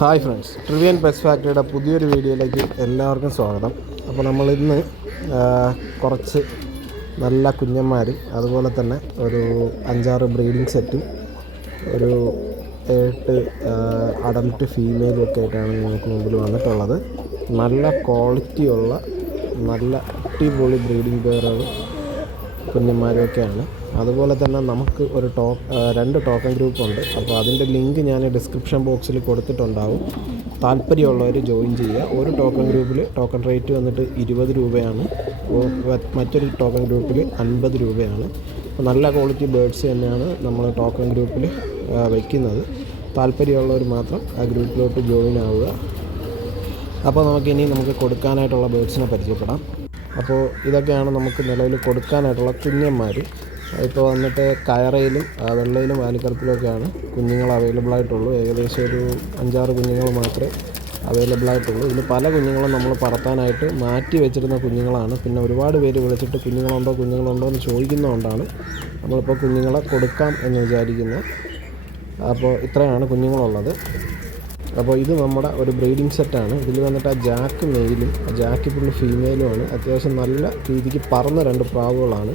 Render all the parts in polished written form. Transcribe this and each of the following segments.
Hi friends, ട്രിവിയൻ pets ഫാക്ടറിയുടെ പുതിയൊരു വീഡിയോയിലേക്ക് എല്ലാവർക്കും സ്വാഗതം. അപ്പോൾ നമ്മളിന്ന് കുറച്ച് നല്ല കുഞ്ഞന്മാരും അതുപോലെ തന്നെ ഒരു 5-6 ബ്രീഡിംഗ് സെറ്റും ഒരു 8 അഡൽട്ട് ഫീമെയിലും ഒക്കെ ആയിട്ടാണ് നിങ്ങൾക്ക് മുമ്പിൽ വന്നിട്ടുള്ളത്. നല്ല ക്വാളിറ്റിയുള്ള നല്ല അടിപൊളി ബ്രീഡിംഗ് പെയറുകൾ കുഞ്ഞന്മാരൊക്കെയാണ്. അതുപോലെ തന്നെ നമുക്ക് ഒരു 2 ടോക്കൺ ഗ്രൂപ്പുണ്ട്. അപ്പോൾ അതിൻ്റെ ലിങ്ക് ഞാൻ ഡിസ്ക്രിപ്ഷൻ ബോക്സിൽ കൊടുത്തിട്ടുണ്ടാവും. താല്പര്യമുള്ളവർ ജോയിൻ ചെയ്യുക. ഒരു ടോക്കൺ ഗ്രൂപ്പിൽ ടോക്കൺ റേറ്റ് വന്നിട്ട് 20 രൂപയാണ്, മറ്റൊരു ടോക്കൺ ഗ്രൂപ്പിൽ 50 രൂപയാണ്. അപ്പോൾ നല്ല ക്വാളിറ്റി ബേഡ്സ് തന്നെയാണ് നമ്മൾ ടോക്കൺ ഗ്രൂപ്പിൽ വയ്ക്കുന്നത്. താല്പര്യമുള്ളവർ മാത്രം ആ ഗ്രൂപ്പിലോട്ട് ജോയിൻ ആവുക. അപ്പോൾ നമുക്ക് കൊടുക്കാനായിട്ടുള്ള ബേഡ്സിനെ പരിചയപ്പെടാം. അപ്പോൾ ഇതൊക്കെയാണ് നമുക്ക് നിലവിൽ കൊടുക്കാനായിട്ടുള്ള കുഞ്ഞന്മാർ. ഇപ്പോൾ വന്നിട്ട് കയറയിലും വെള്ളയിലും വാലിക്കറുപ്പിലൊക്കെയാണ് കുഞ്ഞുങ്ങൾ അവൈലബിൾ ആയിട്ടുള്ളൂ. ഏകദേശം ഒരു 5-6 കുഞ്ഞുങ്ങൾ മാത്രമേ അവൈലബിൾ ആയിട്ടുള്ളൂ. ഇതിൽ പല കുഞ്ഞുങ്ങളും നമ്മൾ പറത്താനായിട്ട് മാറ്റി വെച്ചിരുന്ന കുഞ്ഞുങ്ങളാണ്. പിന്നെ ഒരുപാട് പേര് വിളിച്ചിട്ട് കുഞ്ഞുങ്ങളുണ്ടോ എന്ന് ചോദിക്കുന്നതുകൊണ്ടാണ് നമ്മളിപ്പോൾ കുഞ്ഞുങ്ങളെ കൊടുക്കാം എന്ന് വിചാരിക്കുന്നത്. അപ്പോൾ ഇത്രയാണ് കുഞ്ഞുങ്ങളുള്ളത്. അപ്പോൾ ഇത് നമ്മുടെ ഒരു ബ്രീഡിംഗ് സെറ്റാണ്. ഇതിൽ വന്നിട്ട് ആ ജാക്ക് മെയിലും ജാക്ക് പുള്ളി ഫീമെയിലുമാണ്. അത്യാവശ്യം നല്ല രീതിക്ക് പറന്ന 2 പ്രാവുകളാണ്.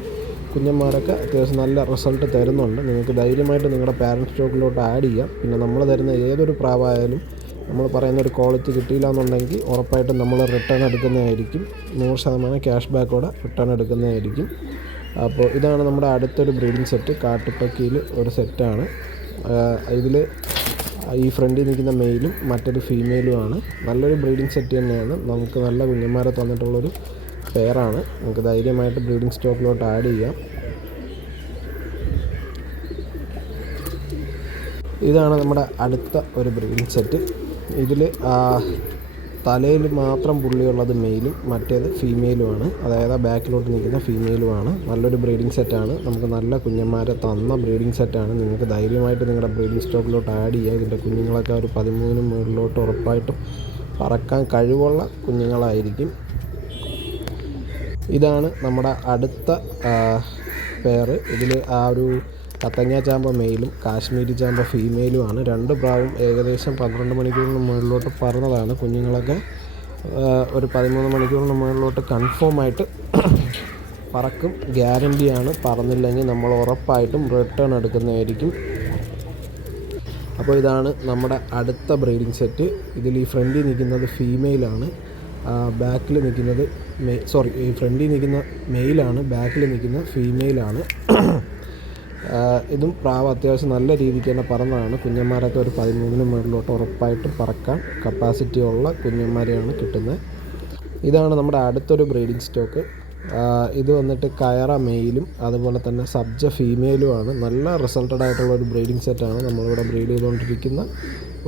കുഞ്ഞന്മാരൊക്കെ അത്യാവശ്യം നല്ല റിസൾട്ട് തരുന്നുണ്ട്. നിങ്ങൾക്ക് ധൈര്യമായിട്ട് നിങ്ങളുടെ പാരൻറ്റ് സ്റ്റോക്കിലോട്ട് ആഡ് ചെയ്യാം. പിന്നെ നമ്മൾ തരുന്ന ഏതൊരു പ്രാവായാലും നമ്മൾ പറയുന്നൊരു ക്വാളിറ്റി കിട്ടിയില്ല എന്നുണ്ടെങ്കിൽ ഉറപ്പായിട്ടും നമ്മൾ റിട്ടേൺ എടുക്കുന്നതായിരിക്കും. 100% ക്യാഷ് ബാക്കോടെ റിട്ടേൺ എടുക്കുന്നതായിരിക്കും. അപ്പോൾ ഇതാണ് നമ്മുടെ അടുത്തൊരു ബ്രീഡിംഗ് സെറ്റ്. കാട്ടുപക്കിയിൽ ഒരു സെറ്റാണ്. ഇതിൽ ഈ ഫ്രണ്ടിൽ നിൽക്കുന്ന മെയിലും മറ്റൊരു ഫീമെയിലുമാണ്. നല്ലൊരു ബ്രീഡിംഗ് സെറ്റ് തന്നെയാണ്. നമുക്ക് നല്ല കുഞ്ഞന്മാരെ തന്നിട്ടുള്ളൊരു പെയറാണ്. നമുക്ക് ധൈര്യമായിട്ട് ബ്രീഡിംഗ് സ്റ്റോക്കിലോട്ട് ആഡ് ചെയ്യാം. ഇതാണ് നമ്മുടെ അടുത്ത ഒരു ബ്രീഡിംഗ് സെറ്റ്. ഇതിൽ തലയിൽ മാത്രം പുള്ളിയുള്ളത് മെയിലും മറ്റേത് ഫീമെയിലുമാണ്. അതായത് ബാക്കിലോട്ട് നിൽക്കുന്ന ഫീമെയിലുമാണ്. നല്ലൊരു ബ്രീഡിംഗ് സെറ്റാണ്. നമുക്ക് നല്ല കുഞ്ഞന്മാരെ തന്ന ബ്രീഡിംഗ് സെറ്റാണ്. നിങ്ങൾക്ക് ധൈര്യമായിട്ട് നിങ്ങളുടെ ബ്രീഡിംഗ് സ്റ്റോക്കിലോട്ട് ആഡ് ചെയ്യുക. ഇതിൻ്റെ കുഞ്ഞുങ്ങളൊക്കെ ഒരു 13 മുകളിലോട്ട് ഉറപ്പായിട്ടും പറക്കാൻ കഴിവുള്ള കുഞ്ഞുങ്ങളായിരിക്കും. ഇതാണ് നമ്മുടെ അടുത്ത പെയർ. ഇതിൽ ഒരു കത്തങ്ങ ചാമ്പ മെയിലും കാശ്മീരി ചാമ്പ ഫീമെയിലുമാണ്. 2 പ്രാവും ഏകദേശം 12 മണിക്കൂറിന് മുകളിലോട്ട് പറന്നതാണ്. കുഞ്ഞുങ്ങളൊക്കെ ഒരു 13 മണിക്കൂറിന് മുകളിലോട്ട് കൺഫേമായിട്ട് പറക്കും. ഗ്യാരൻറ്റിയാണ്. പറന്നില്ലെങ്കിൽ നമ്മൾ ഉറപ്പായിട്ടും റിട്ടേൺ എടുക്കുന്നതായിരിക്കും. അപ്പോൾ ഇതാണ് നമ്മുടെ അടുത്ത ബ്രീഡിംഗ് സെറ്റ്. ഇതിൽ ഈ ഫ്രണ്ടിൽ നിൽക്കുന്നത് ഫീമെയിലാണ്, ബാക്കിൽ നിൽക്കുന്നത് ഈ ഫ്രണ്ടിൽ നിൽക്കുന്ന മെയിലാണ്, ബാക്കിൽ നിൽക്കുന്ന ഫീമെയിലാണ്. ഇതും പ്രാവ് അത്യാവശ്യം നല്ല രീതിക്ക് തന്നെ പറന്നതാണ്. കുഞ്ഞന്മാരൊക്കെ ഒരു 13 മുകളിലോട്ട് ഉറപ്പായിട്ടും പറക്കാൻ കപ്പാസിറ്റി ഉള്ള കുഞ്ഞന്മാരെയാണ് കിട്ടുന്നത്. ഇതാണ് നമ്മുടെ അടുത്തൊരു ബ്രീഡിംഗ് സ്റ്റോക്ക്. ഇത് വന്നിട്ട് കയറ മെയിലും അതുപോലെ തന്നെ സബ്ജ ഫീമെയിലുമാണ്. നല്ല റിസൾട്ടഡ് ആയിട്ടുള്ള ഒരു ബ്രീഡിംഗ് സെറ്റാണ്. നമ്മളിവിടെ ബ്രീഡ് ചെയ്തുകൊണ്ടിരിക്കുന്ന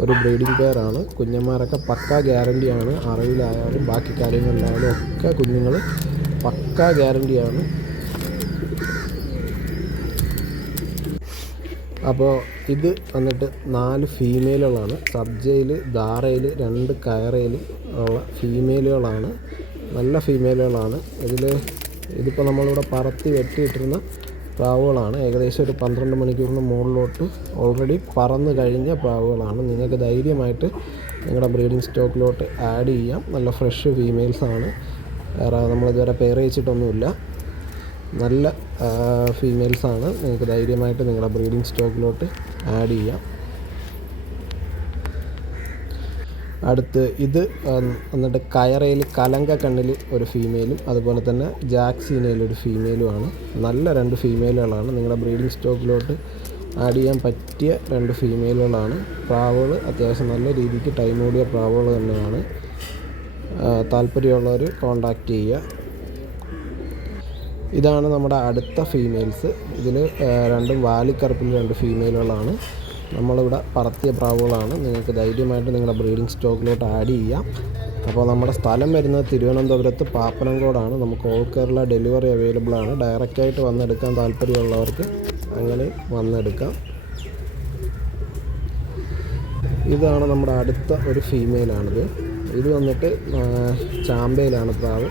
ഒരു ബ്രീഡിംഗ് പെയറാണ്. കുഞ്ഞന്മാരൊക്കെ പക്കാ ഗ്യാരൻറ്റിയാണ്. അറിവിലായാലും ബാക്കി കാര്യങ്ങളിലായാലും ഒക്കെ കുഞ്ഞുങ്ങൾ പക്കാ ഗ്യാരൻറ്റിയാണ്. അപ്പോൾ ഇത് വന്നിട്ട് 4 ഫീമെയിലുകളാണ്. സബ്ജയിൽ, ധാറയിൽ, 2 കയറയിൽ ഉള്ള ഫീമെയിലുകളാണ്. നല്ല ഫീമെയിലുകളാണ്. ഇതിപ്പോൾ നമ്മളിവിടെ പറത്തി വെട്ടിയിട്ടിരുന്ന പ്രാവുകളാണ്. ഏകദേശം ഒരു 12 മണിക്കൂറിന് മുകളിലോട്ട് ഓൾറെഡി പറന്ന് കഴിഞ്ഞ പ്രാവുകളാണ്. നിങ്ങൾക്ക് ധൈര്യമായിട്ട് നിങ്ങളുടെ ബ്രീഡിംഗ് സ്റ്റോക്കിലോട്ട് ആഡ് ചെയ്യാം. നല്ല ഫ്രഷ് ഫീമെയിൽസാണ്. വേറെ നമ്മളിതുവരെ പെയർ വെച്ചിട്ടൊന്നുമില്ല. നല്ല ഫീമെയിൽസാണ്. നിങ്ങൾക്ക് ധൈര്യമായിട്ട് നിങ്ങളുടെ ബ്രീഡിംഗ് സ്റ്റോക്കിലോട്ട് ആഡ് ചെയ്യാം. അടുത്ത് ഇത് എന്നിട്ട് കയറയിൽ കലങ്ക കണ്ണിൽ ഒരു ഫീമെയിലും അതുപോലെ തന്നെ ജാക്സീനയിൽ ഒരു ഫീമെയിലുമാണ്. നല്ല 2 ഫീമെയിലുകളാണ്. നിങ്ങളുടെ ബ്രീഡിംഗ് സ്റ്റോക്കിലോട്ട് ആഡ് ചെയ്യാൻ പറ്റിയ 2 ഫീമെയിലുകളാണ്. പ്രാവുകൾ അത്യാവശ്യം നല്ല രീതിക്ക് ടൈം കൂടിയ പ്രാവുകൾ തന്നെയാണ്. താല്പര്യമുള്ളവർ കോൺടാക്റ്റ് ചെയ്യുക. ഇതാണ് നമ്മുടെ അടുത്ത ഫീമെയിൽസ്. ഇതിൽ 2 വാലിക്കറുപ്പിൽ 2 ഫീമെയിലുകളാണ്. നമ്മളിവിടെ പറത്തിയ പ്രാവുകളാണ്. നിങ്ങൾക്ക് ധൈര്യമായിട്ട് നിങ്ങളുടെ ബ്രീഡിംഗ് സ്റ്റോക്കിലോട്ട് ആഡ് ചെയ്യാം. അപ്പോൾ നമ്മുടെ സ്ഥലം വരുന്നത് തിരുവനന്തപുരത്ത് പാപ്പനംകോടാണ്. നമുക്ക് ഓൾ കേരള ഡെലിവറി അവൈലബിൾ ആണ്. ഡയറക്റ്റായിട്ട് വന്നെടുക്കാൻ താല്പര്യമുള്ളവർക്ക് അങ്ങനെ വന്നെടുക്കാം. ഇതാണ് നമ്മുടെ അടുത്ത ഒരു ഫീമെയിലാണിത്. ഇത് വന്നിട്ട് ചാമ്പയിലാണ് പ്രാവ്.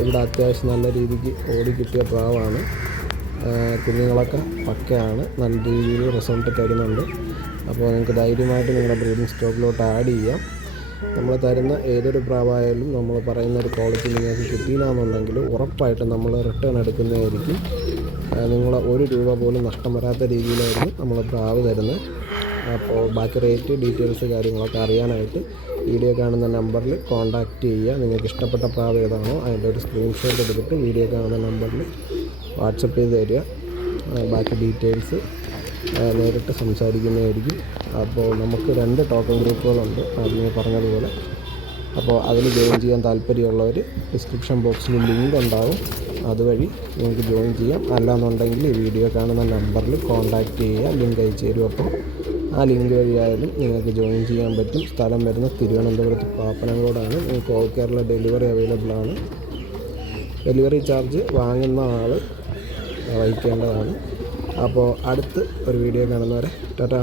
ഇവിടെ അത്യാവശ്യം നല്ല രീതിക്ക് ഓടി കിട്ടിയ പ്രാവാണ്. കുഞ്ഞുങ്ങളൊക്കെ പക്കയാണ്. നല്ല രീതിയിൽ റിസൾട്ട് തരുന്നുണ്ട്. അപ്പോൾ നിങ്ങൾക്ക് ധൈര്യമായിട്ട് നിങ്ങളുടെ ബ്രീഡിംഗ് സ്റ്റോക്കിലോട്ട് ആഡ് ചെയ്യാം. നമ്മൾ തരുന്ന ഏതൊരു പ്രാവായാലും നമ്മൾ പറയുന്ന ഒരു ക്വാളിറ്റി നിങ്ങൾക്ക് കിട്ടിയില്ല എന്നുണ്ടെങ്കിൽ ഉറപ്പായിട്ടും നമ്മൾ റിട്ടേൺ എടുക്കുന്നതായിരിക്കും. നിങ്ങൾ ₹1 പോലും നഷ്ടം വരാത്ത രീതിയിലായിരിക്കും നമ്മൾ പ്രാവ് തരുന്നത്. അപ്പോൾ ബാക്കി റേറ്റ് ഡീറ്റെയിൽസ് കാര്യങ്ങളൊക്കെ അറിയാനായിട്ട് വീഡിയോ കാണുന്ന നമ്പറിൽ കോൺടാക്റ്റ് ചെയ്യുക. നിങ്ങൾക്ക് ഇഷ്ടപ്പെട്ട പ്രാവ് ഏതാണോ അതിൻ്റെ ഒരു സ്ക്രീൻഷോട്ട് എടുത്തിട്ട് വീഡിയോ കാണുന്ന നമ്പറിൽ വാട്സപ്പ് ചെയ്ത് തരിക. ബാക്കി ഡീറ്റെയിൽസ് നേരിട്ട് സംസാരിക്കുന്നതായിരിക്കും. അപ്പോൾ നമുക്ക് 2 ടോക്കൺ ഗ്രൂപ്പുകളുണ്ട് ആദ്യമേ പറഞ്ഞതുപോലെ. അപ്പോൾ അതിൽ ജോയിൻ ചെയ്യാൻ താല്പര്യമുള്ളവർ ഡിസ്ക്രിപ്ഷൻ ബോക്സിൽ ലിങ്ക് ഉണ്ടാവും, അതുവഴി നിങ്ങൾക്ക് ജോയിൻ ചെയ്യാം. അല്ലാന്നുണ്ടെങ്കിൽ ഈ വീഡിയോ കാണുന്ന നമ്പറിൽ കോൺടാക്റ്റ് ചെയ്യുക, ലിങ്ക് അയച്ചു തരും. അപ്പോൾ ആ ലിങ്ക് വഴിയായാലും നിങ്ങൾക്ക് ജോയിൻ ചെയ്യാൻ പറ്റും. സ്ഥലം വരുന്നത് തിരുവനന്തപുരത്ത് പാപ്പനംകോടാണ്. നിങ്ങൾക്ക് ഓൾ കേരള ഡെലിവറി അവൈലബിൾ ആണ്. ഡെലിവറി ചാർജ് വാങ്ങുന്ന ആൾ വഹിക്കേണ്ടതാണ്. അപ്പോൾ അടുത്ത് ഒരു വീഡിയോ കാണുന്നവരെ ടാറ്റാ.